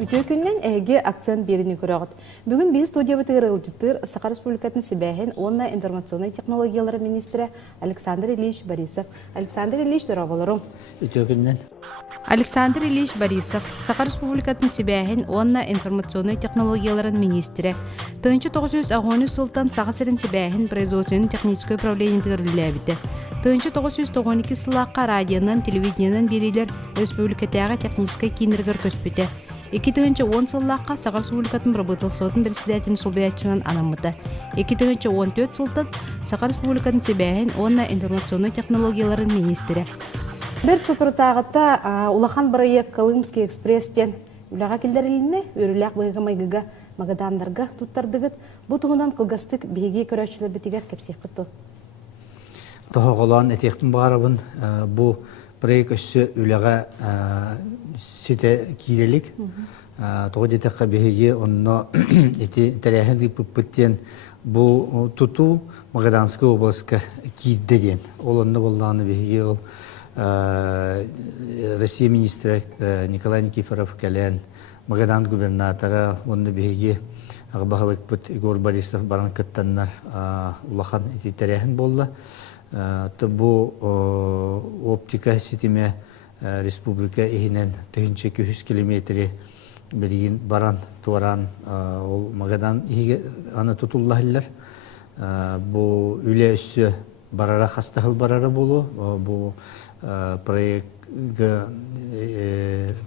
Үтөкүннен әге акцент берini көрөгөт. Бүгүн биз студияда тыгырылжытыр Саха Республикатын Сибэхин онна информационный технологиялар министрі Александр Ильич Борисов. Александр Ильич дөрөбөлөрүм. Үтөкүннен Александр Ильич Борисов, Саха Республикатын Сибэхин онна информационный технологиялар министрі. Тынчы 990 сылтан Саха Сирин Сибэхин производственный техническое управление тыгырылабыты. Тынчы 992 сыллакка радионан, телевидениянан берилер республикатага техническое киндергер көспүтө. 2010 сыллакка Саха Республикатын работал сотын председателин субъектчинан анамыта. 2014 сылтан Саха Республикатын Сибэхин онна информационный технологияларын министрі. Бір сутуртағыта улахан проект Колымский экспресстен үлаға келдеріліне өріләк бұйға майгыға магадандарға туттардығыт бұ туғынан қылғастық бейге көрәшілі бітігер кепсек құтты. Тоғылан әтектің бағарабын бұ проект өсі үләға сеті кейлелік. Тоғы детеққа бейге онына тәрәхін дейп бұттен бұ тұту Магаданская областқа кейдеден. Ол онына болғаны бейге ол Россия министрі Николай Никифоров кәлән, Магадан губернатора, онды бейге ағбағылық бұт Игор Борисов баран кіттаннар улахан тәрәхін болды. Бұ оптика сетіме республика ехінен 200 километрі бірген баран туаран ол Магадан ехіге аны тұтуллағылар. Бұ үлі үсі барара қастағыл барара болу. Бұ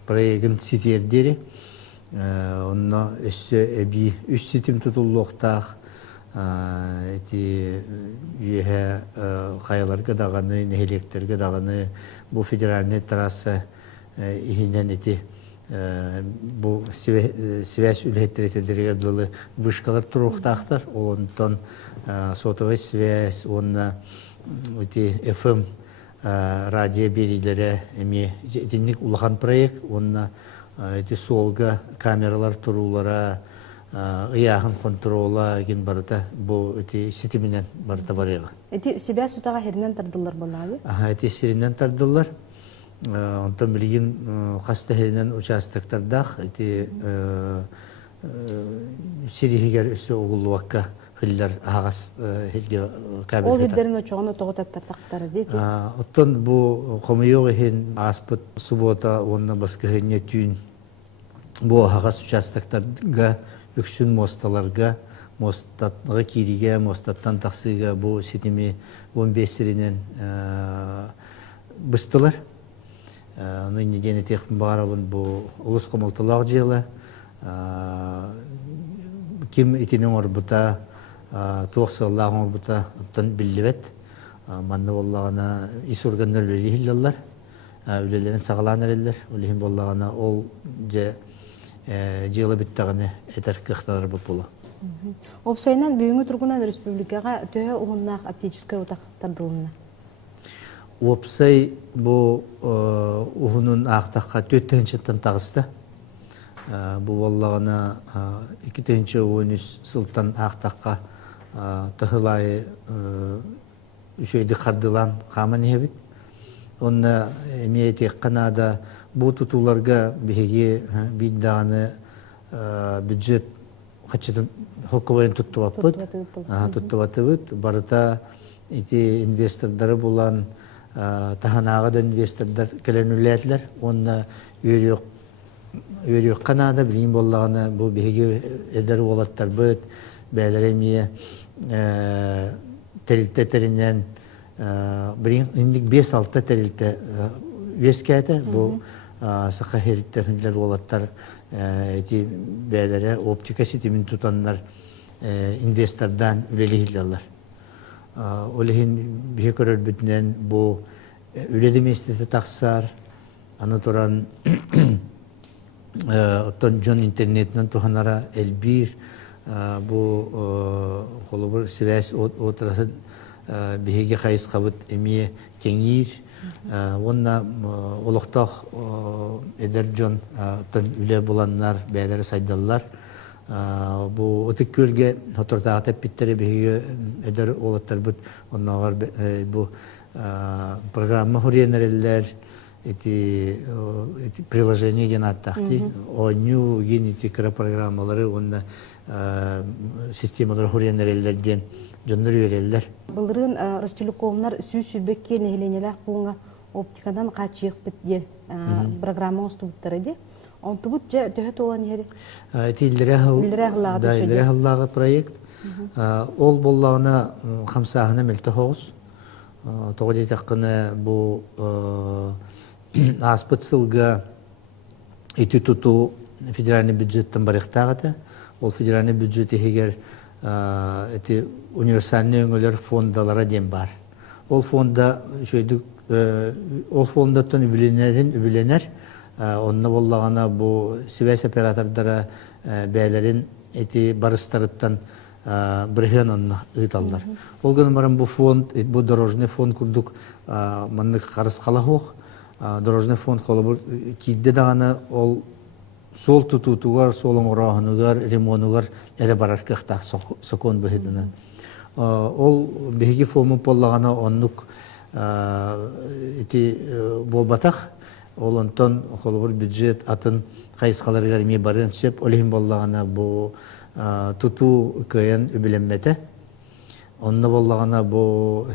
проектін сетердері. Онна өсі әбі үш сетім тұтулуқтақ. Үйе қайаларға дағаны, нәхелектерге дағаны, бұ федеральный трасса ехінен әті бұ связь үлхеттеретелерге дылы вышкалар тұруқтақтар. Олонтан сотовый связь, онна FM радио берилері әме жетінік ұлған проект, онна солға камералар тұрулара, ұяғын контрола ген барыта, бұл сетімінен барыта барыға. Әті себя сұтаға херінен тардылар болағы? Әті серінен тардылар. Онтан білген қасты херінен участықтардақ, серігігер өсі оғылы ваққа хиллер ағас хилге кабель. Ол хилдерін өчоғыны тоғытаттақтары дейді? Оттан бұл қомайоғы хен аспыт суббота онына басқығыне түйін бұл ағас участықтарға өксін мосталарға, мостатығы кереге, мостаттан тақсыға бұл сетеме 15-рінен бұстылар. Оның неден етекпін бағарабын бұл ұлыс қомалтылақ желі. Кем етенің орбыта туақсығылағын орбыта ұттан білдібет. Манны болағына ис органдар өлі хиллалар. Өлелерін сағалан әрелер. Өліхін болағына ол желі біттіғіне әтір қықтанар бұл болу. Опсайынан бүйіңі тұрғынан республикаға төе оғыннақ оптическай отақ тардылына? Опсай бұл оғынын ақтаққа 4-тен тағысты. Бұл болағына 2-13 сылтан ақтаққа тұхылайы үшейді қардылан қамын ебіт. Онна әмейетек қанада бұл тұтуларға бігеге биддағаны бюджет қачыдың хоккабайын тұттыватыбыт. Барыта инвестордары болан таханағыда инвестордар кәләнуләтлер. Онна өрек қанада білейін болағына бұл бігеге әдері олаттар бұд. Бәлер әмейе тәрілті тәрінен индік 5-6 тәрілті өскәді. Бұл саққа херіттеріндер олаттар бәлері оптика сетімін тұтанлар инвестордан үлелі хиллалар. Олығын бүйе көрір бүтінен бұл үледі местеті тақсар. Аны тұран оттан жон интернетінен тұханара әлбір бұл қолыбыр связь отырасы бігеге қайыз қабыт әме кеңейір. Онна олықтақ әдер жон үлі боланлар, бәлері сайдалар. бу ытык көлге хотортаата питтери биһиге эдер олаттар бут онногор бу программа хүренерелер эти приложение генаттахти оню генити кра программалары онна системалар хүренерелерден жоннор үйрелер. Былырын Ростелекомнар сүйбекке нехленелер куңа оптикадан качык битген программа уступтары де. Он тубут же төһөт olan yeri. Эти илрехлага проект. Ол боллагына хамсагына мелтохос. Тогы таққына бу аспытсылга ити туту федеральный бюджеттен барыктагыты. Ол федеральный бюджет егер эти универсальный өңөлөр фондалара дем бар. Ол фонда шөйдүк ол фондаттан үбүленер. Онна боллагана бу связь оператордары бәйләрен эти барыстарыттан бирген онна ыталлар. Ол гынмарам бу фонд, бу дорожный фонд курдук маннык карыс калахок. Дорожный фонд холобур кидде дагана ол сол тутутугар, солон орахынугар, ремонугар эре барар кыхта сокон быһыдынан. Ол беги фому боллагана оннук эти болбатах Олонтон холбур бюджет атын кайыскаларга ми барын сөп олим боллагана бу туту кыйын үбүлеммете. Онна боллагана бу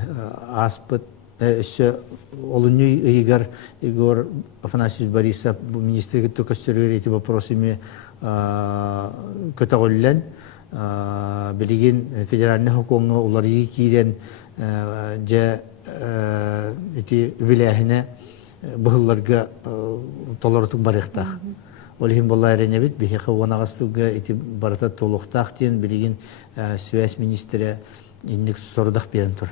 аспыт өсө олуню ыйгар Игорь Афанасьевич Борисов бу министрлик төкөстөргөр эти вопросыми көтөгөллен билигин федеральный хукумга улары кирен же эти үбүлэхине быһылларга толортук барыктах. Олихим болла эренебит бихи хаванагастылга ити барата толуктах тен билигин связь министрі инник сордах берен тур.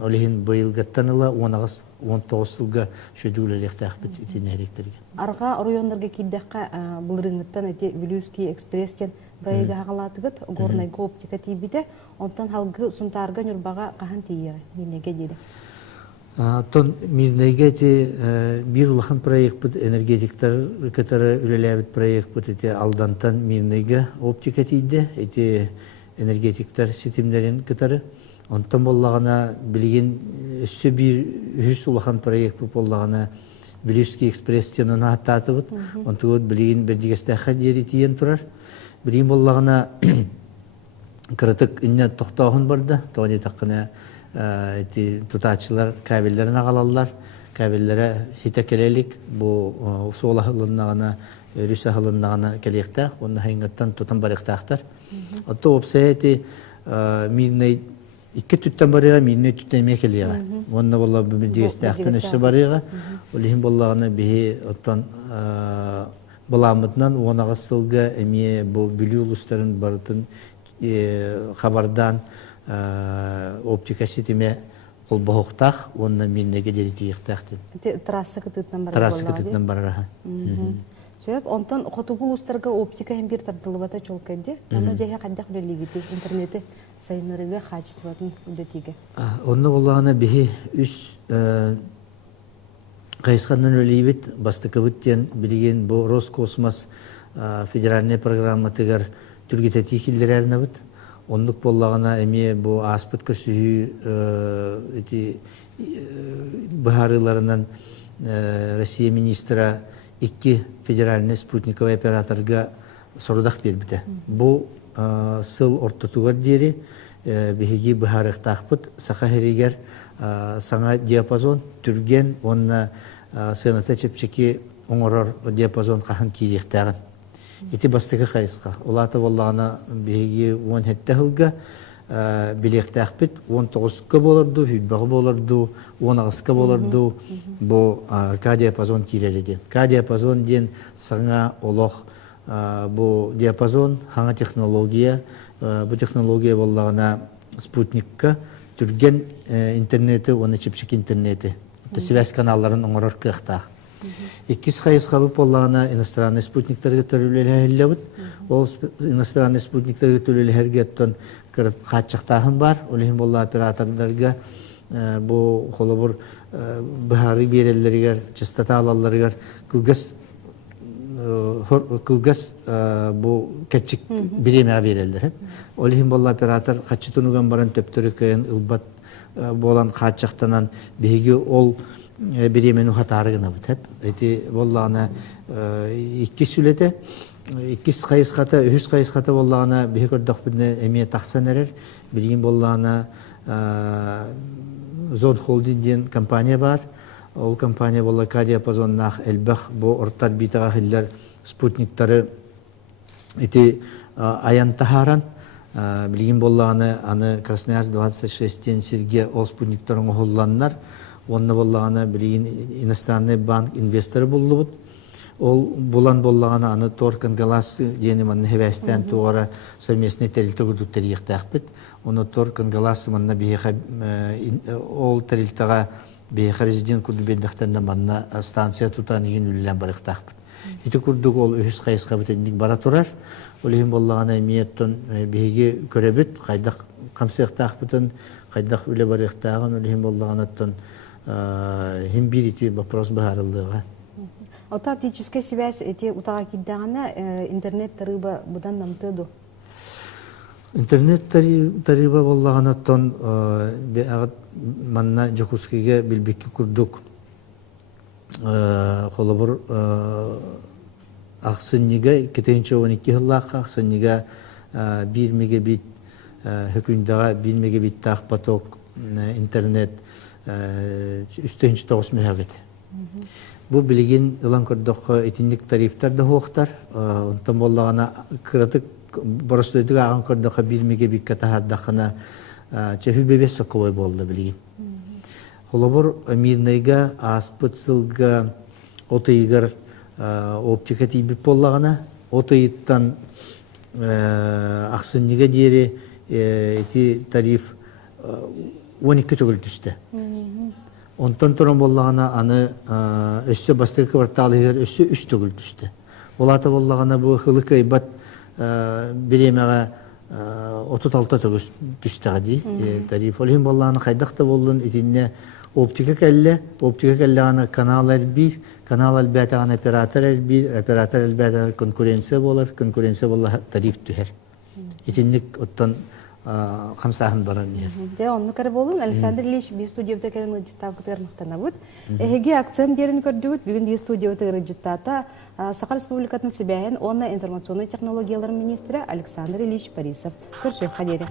Олихин быйылгаттаныла 19 жылга шөдүлелектах бит итин электерге. Арга райондарга киддакка булрынгыттан эти Вилюйский экспресскен проекты хагалатыгыт горнайга оптика тибите онтан халгы сунтарга нурбага кахан тиер минеге диде. Тон мирнайга бир улахан проект бут энергетиктер катары үлеләбит проект бут эти алдантан мирнайга оптика тиде эти энергетиктер системлерин катары онтан боллагана билген өссө бир үс улахан проект бут боллагана Вилюйский экспресстен аттаты бут онтугут билген бирдигесте хадери тиен турар билген боллагана кырытык инне токтогун барды тони такына эти тутачылар кабеллерин агалалар кабеллере хитекелелик бу сола хылыннагана рүсә хылыннагана келектә онда хәйгаттан тутан барыктактар отто опсети минне икки туттан барыга минне туттан мекелега онда болла бу дистәхтен үсә барыга улихим боллаганы бихи оттан буламытнан онагысылга эме бу билүүлүстөрүн бартын хабардан оптика системе колбохтах онна миннеге деритиектахты. Трасса кытытнан бара. Трасса кытытнан бара. Сөп онтон котубулустарга оптика hem bir тартылыбата чолкайды. Аны жайга кандак үлелигити интернети сайнырыга качестватын үдетиге. Онна боллагана бихи үс кайсгандан үлелибит бастыкыбыттен билген бу Роскосмос федеральный программа тигер түргетети хиллерернабыт. Онлук боллагана эми бу аспыт көсү эти бахарыларынан Россия министра 2 федеральный спутниковый операторга сорудак бербите. Бу сыл ортотугар дери биһиги бахарыктакпыт сахахеригер саңа диапазон түрген онна сыната чепчеки оңорор диапазон кахан кириктаган. Ити бастыгы кайыска. Улата боллагана биһиги 17 хылга билектакпит 19-ка болорду, хүлбагы болорду, 19-ка болорду. Бу К-диапазон киреледен. К-диапазон ден саңа олох бу диапазон хаңа технология. Бу технология боллагана спутникка түрген интернети, оны чепчек интернети. Связь каналларын оңорор кыхтак. Иккис хайыска бу боллагана иностранный спутниктерге төлөлөлөбүт. Ол иностранный спутниктерге төлөлөлөргөттөн каччактагын бар. Олим болла операторларга бу холобур бахары береллерге, частота алаларга кылгыс кылгас бу кетчик биремеге берелдер. Олихин болла оператор качытынуган баран төптөрү кыйын ылбат болан качактанан биги ол биремену хатарыгына бит. Эти болланы икки сүлете иккис кайыската, үһүс кайыската болланы биги көрдөх бине эме таксанерер. Билгин болланы Зон Холдинг компания бар. Ол компания болла кадиапазоннах элбах бу ортар битага хиллер спутниктары эти аянтахаран билгин боллаганы аны Красноярск 26 сирге ол спутниктарын оголланнар. Онна боллаганы билгин иностранный банк инвесторы боллубут. Ол булан боллаганы аны Торкан Галас дени манны хевестен туара совместный терилте гурдуктер яктакпыт. Оны Торкан Галас манна биха ол терилтага биха резидент курдубендахтан манна станция тутан ген үллән барыктакпыт. Ити курдук ол үһүс кайыска битендик бара турар. Олим боллаганы мияттан биге көрөбүт, кайдак камсыктакпытын, кайдак үле барыктагын олим боллаганаттан хим бирити вопрос барылдыга. Автоматическая связь эти утага киддагана интернет тарыба будан намтыду. Интернет тарыба боллаганаттан манна жокускиге билбекки курдук. Холобур аксыннига 2012 жыллакка аксыннига 1 мегабит хөкүндага 1 мегабит так поток интернет 309 мегабит. Бу билигин ылан көрдөхө этинник тарифтар да хоктар. Онтон боллагана кырытык боростойдук аган көрдөхө 1 мегабит катахардахына чехүбебе соковой болду билигин. Холобур мирнайга аспытсылга отыйгар оптика тибип боллагана отыйыттан аксыннига диери эти тариф 12 төгүл түстө. Онтон туран боллагана аны өссө бастыгы кварталыгер өссө 3 төгүл түстө. Олата боллагана бу хылык айбат биремеге 36 төгүл түстө ди тариф. Олим боллагана кайдакта болдун итинне оптика келле аны канал албета аны оператор албета конкуренция болар тариф түһер. Итинник оттан камсахан баран не. Де онны кара болун Александр Ильич би студияда келген життап кытермактана бут. Эге акцент берин көрдүбүт. Бүгүн би студияда життата Саха Республикатын Сибяхин онна информационный технологиялар министрі Александр Ильич Борисов. Көрсөк хадери.